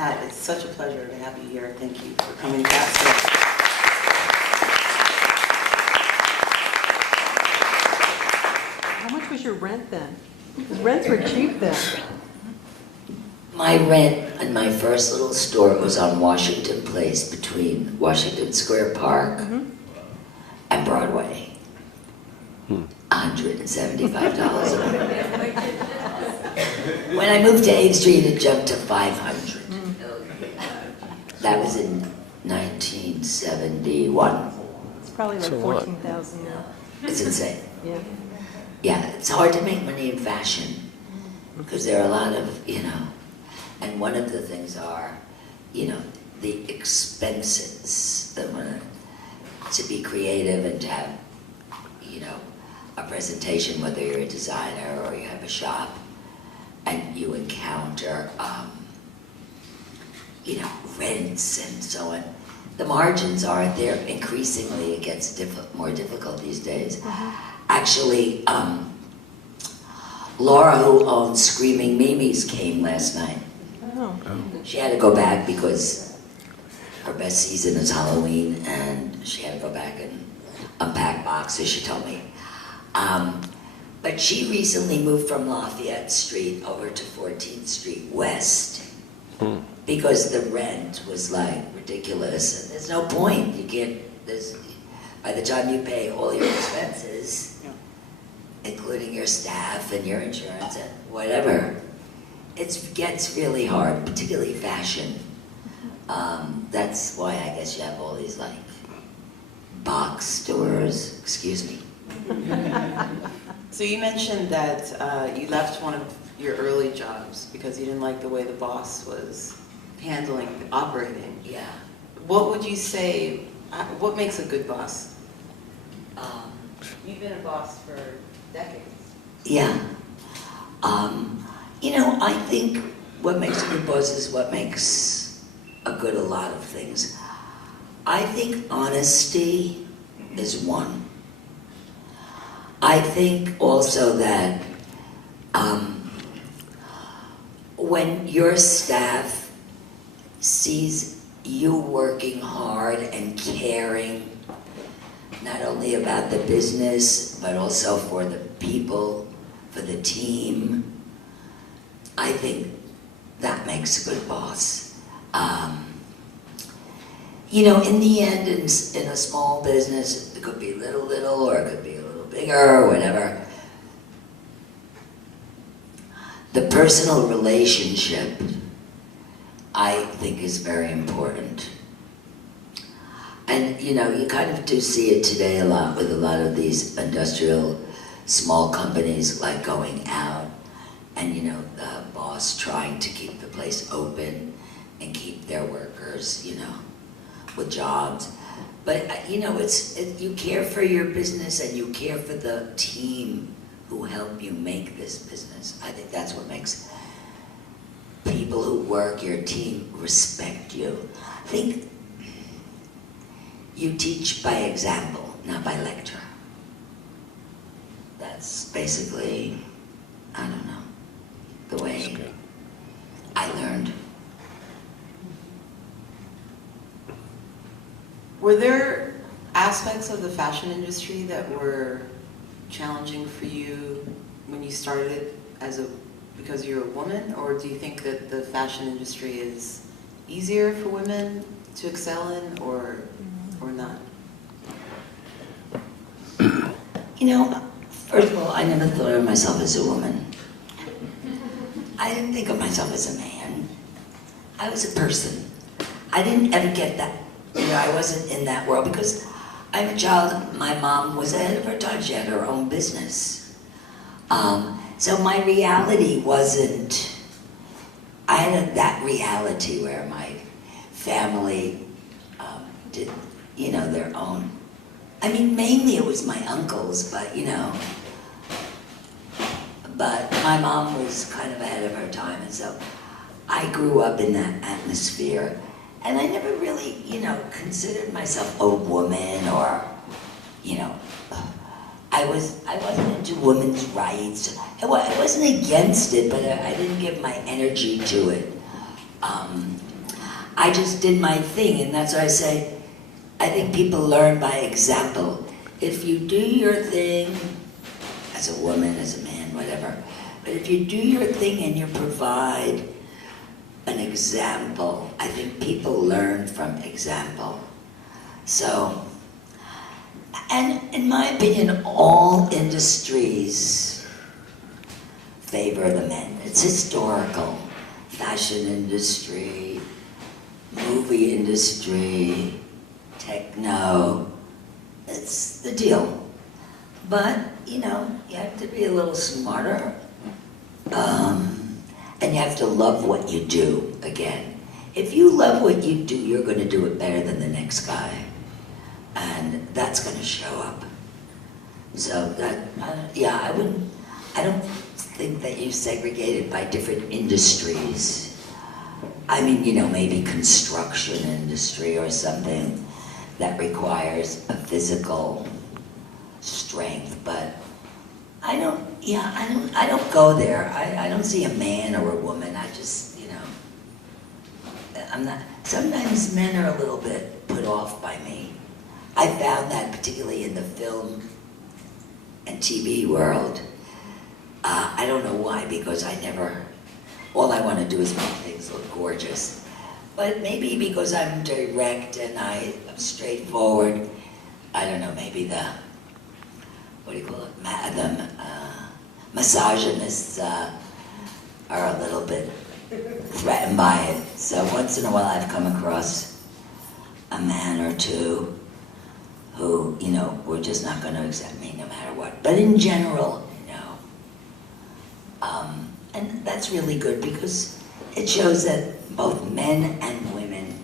Pat, it's such a pleasure to have you here. Thank you for coming to CATSKILL. How much was your rent then? Because rents were cheap then. My rent in my first little store was on Washington Place between Washington Square Park and Broadway. $175 a month. When I moved to 8th Street, it jumped to $500. That was in 1971. It's probably like 14,000 now. It's insane. Yeah. Yeah, it's hard to make money in fashion because there are a lot of, and one of the things are, the expenses that to be creative and to have, a presentation, whether you're a designer or you have a shop, and you encounter, rents and so on. The margins aren't there. Increasingly, it gets more difficult these days. Actually, Laura, who owns Screaming Mimi's, came last night. Oh. She had to go back because her best season is Halloween, and she had to go back and unpack boxes, she told me. But she recently moved from Lafayette Street over to 14th Street West because the rent was like ridiculous, and there's no point. You can't, by the time you pay all your expenses, including your staff and your insurance and whatever, it gets really hard, particularly fashion. That's why I guess you have all these like box stores, excuse me. So you mentioned that you left one of your early jobs because you didn't like the way the boss was operating. Yeah. What would you say, what makes a good boss? You've been a boss for decades. Yeah. I think what makes a good boss is what makes a lot of things. I think honesty is one. I think also that when your staff sees you working hard and caring not only about the business, but also for the people, for the team, I think that makes a good boss. In the end, in a small business, it could be little, or it could be a little bigger, or whatever. The personal relationship, I think, is very important. And, you kind of do see it today a lot with a lot of these industrial small companies like going out and, the boss trying to keep the place open and keep their workers, with jobs. But, you care for your business and you care for the team who help you make this business. I think that's what makes people who work your team respect you. I think you teach by example, not by lecture. That's basically, I don't know, the way I learned. Were there aspects of the fashion industry that were challenging for you when you started it because you're a woman, or do you think that the fashion industry is easier for women to excel in, or not? First of all, I never thought of myself as a woman. I didn't think of myself as a man. I was a person. I didn't ever get that. I wasn't in that world because I'm a child. My mom was ahead of her time. She had her own business. So my reality wasn't, I had that reality where my family did, their own. I mean, mainly it was my uncles, but, but my mom was kind of ahead of her time, and so I grew up in that atmosphere. And I never really, considered myself a woman or, I wasn't into women's rights. I wasn't against it, but I didn't give my energy to it. I just did my thing, and that's why I say, I think people learn by example. If you do your thing, as a woman, as a man, whatever, but if you do your thing and you provide an example, I think people learn from example. So, and in my opinion, all industries favor the men. It's historical. Fashion industry, movie industry, techno, it's the deal. But, you know, you have to be a little smarter. And you have to love what you do, again. If you love what you do, you're going to do it better than the next guy. And that's going to show up. So that, yeah, I don't think that you segregate it by different industries. I mean, you know, maybe construction industry or something that requires a physical strength, but I don't go there. I don't see a man or a woman. I just, you know, I'm not, sometimes men are a little bit put off by me. I found that particularly in the film and TV world. I don't know why, because all I want to do is make things look gorgeous. But maybe because I'm direct and I'm straightforward, I don't know, maybe what do you call it, the misogynists are a little bit threatened by it. So once in a while I've come across a man or two who, you know, were just not going to accept me no matter what. But in general, you know, and that's really good because it shows that both men and women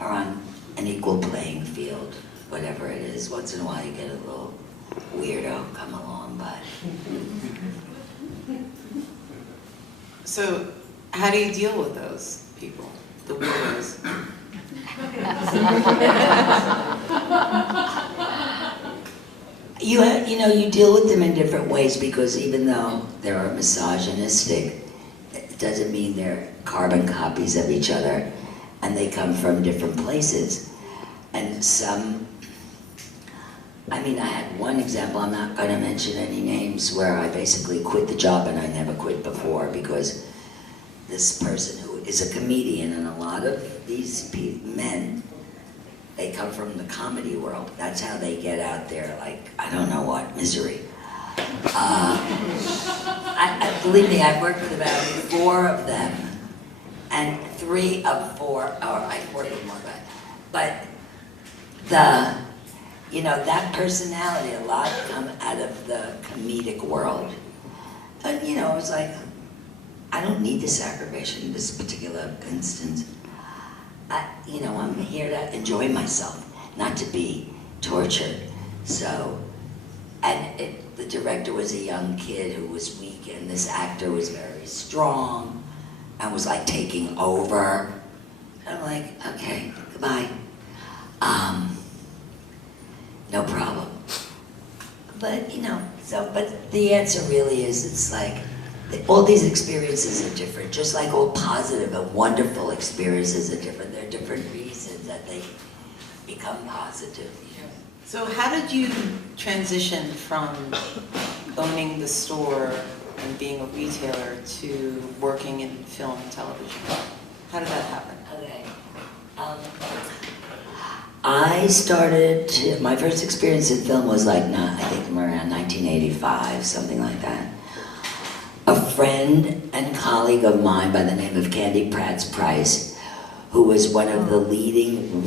are on an equal playing field, whatever it is. Once in a while you get a little weirdo come along, but. So, how do you deal with those people, the weirdos? You deal with them in different ways because even though they're misogynistic, it doesn't mean they're carbon copies of each other, and they come from different places. And some, I mean, I had one example, I'm not going to mention any names, where I basically quit the job and I never quit before because this person who is a comedian, and a lot of these men, they come from the comedy world. That's how they get out there, like, I don't know what, misery. Believe me, I've worked with about 4 of them, and 3 of 4, or I've worked with more, but that personality, a lot come out of the comedic world. And, you know, it's like, I don't need this aggravation in this particular instance. I'm here to enjoy myself, not to be tortured. So, and the director was a young kid who was weak, and this actor was very strong and was like taking over. And I'm like, okay, goodbye. No problem. But, but the answer really is, it's like, all these experiences are different, just like all positive and wonderful experiences are different. There are different reasons that they become positive. So how did you transition from owning the store and being a retailer to working in film and television? How did that happen? Okay. My first experience in film was like, I think around 1985, something like that. A friend and colleague of mine by the name of Candy Price, who was one of the leading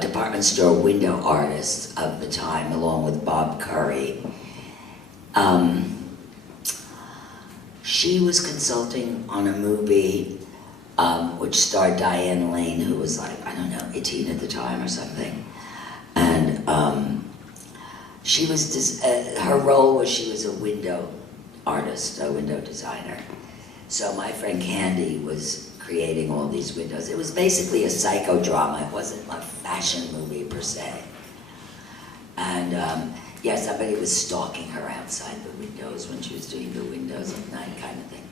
department store window artists of the time, along with Bob Curry. She was consulting on a movie which starred Diane Lane, who was like, I don't know, 18 at the time or something. And she was, her role was she was a window artist, a window designer. So my friend Candy was creating all these windows. It was basically a psychodrama. It wasn't a fashion movie per se. And somebody was stalking her outside the windows when she was doing the windows at night kind of thing.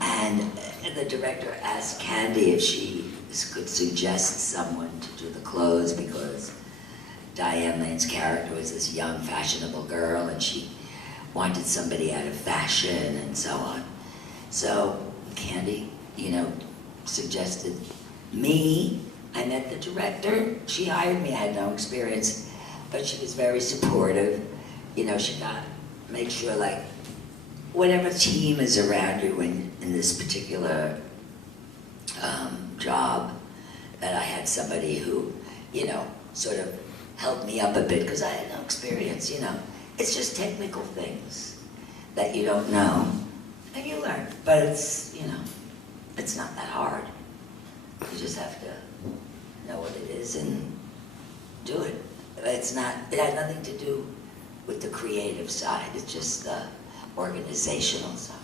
And the director asked Candy if she could suggest someone to do the clothes because Diane Lane's character was this young, fashionable girl, and she wanted somebody out of fashion and so on. So Candy, suggested me. I met the director. She hired me. I had no experience, but she was very supportive. She made sure, like, whatever team is around you in this particular job, that I had somebody who, sort of helped me up a bit because I had no experience, It's just technical things that you don't know and you learn, but it's, it's not that hard. You just have to know what it is and do it. It has nothing to do with the creative side, it's just the organizational side.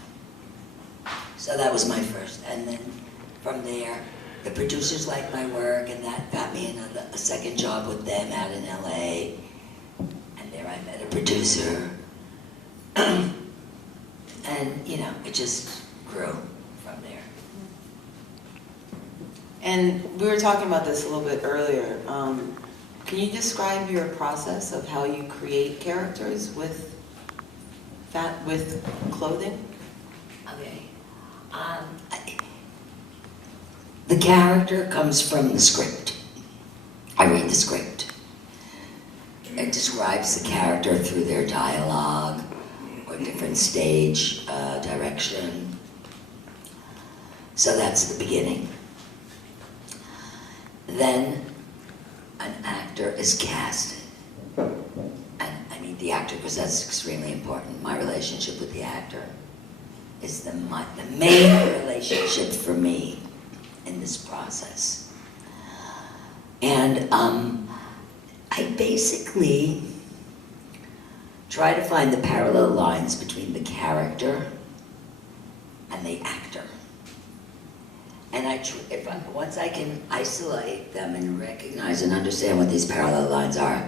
So that was my first, and then from there, the producers liked my work, and that got me a second job with them out in LA, and there I met a producer, and it just grew from there. And we were talking about this a little bit earlier. Can you describe your process of how you create characters with clothing? Okay. The character comes from the script. I read the script. It describes the character through their dialogue or different stage direction. So that's the beginning. Then an actor is casted. And I mean the actor because that's extremely important. My relationship with the actor is the main relationship for me in this process. And I basically try to find the parallel lines between the character and the actor. And once I can isolate them and recognize and understand what these parallel lines are,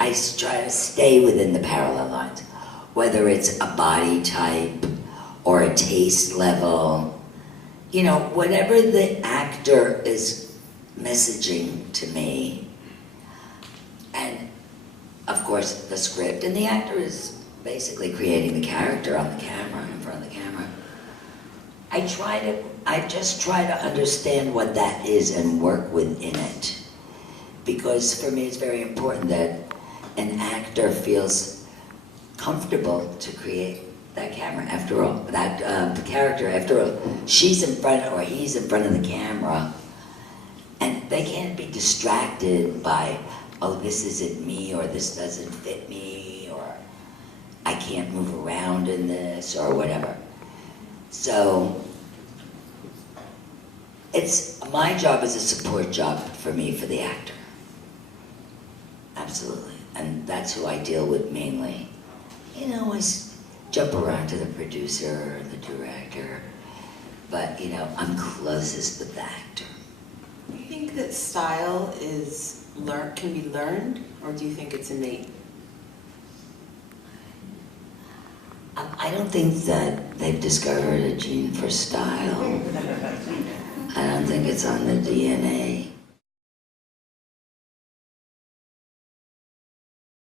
I try to stay within the parallel lines, whether it's a body type or a taste level, whatever the actor is messaging to me, and of course the script, and the actor is basically creating the character on the camera, in front of the camera. I just try to understand what that is and work within it. Because for me it's very important that an actor feels comfortable to create that camera. After all, the character, after all, she's in front or he's in front of the camera, and they can't be distracted by, oh, this isn't me, or this doesn't fit me, or I can't move around in this, or whatever. So my job is a support job for me, for the actor. Absolutely. And that's who I deal with mainly. I jump around to the producer, the director, but I'm closest with the actor. Do you think that style can be learned, or do you think it's innate? I don't think that they've discovered a gene for style. I don't think it's on the DNA.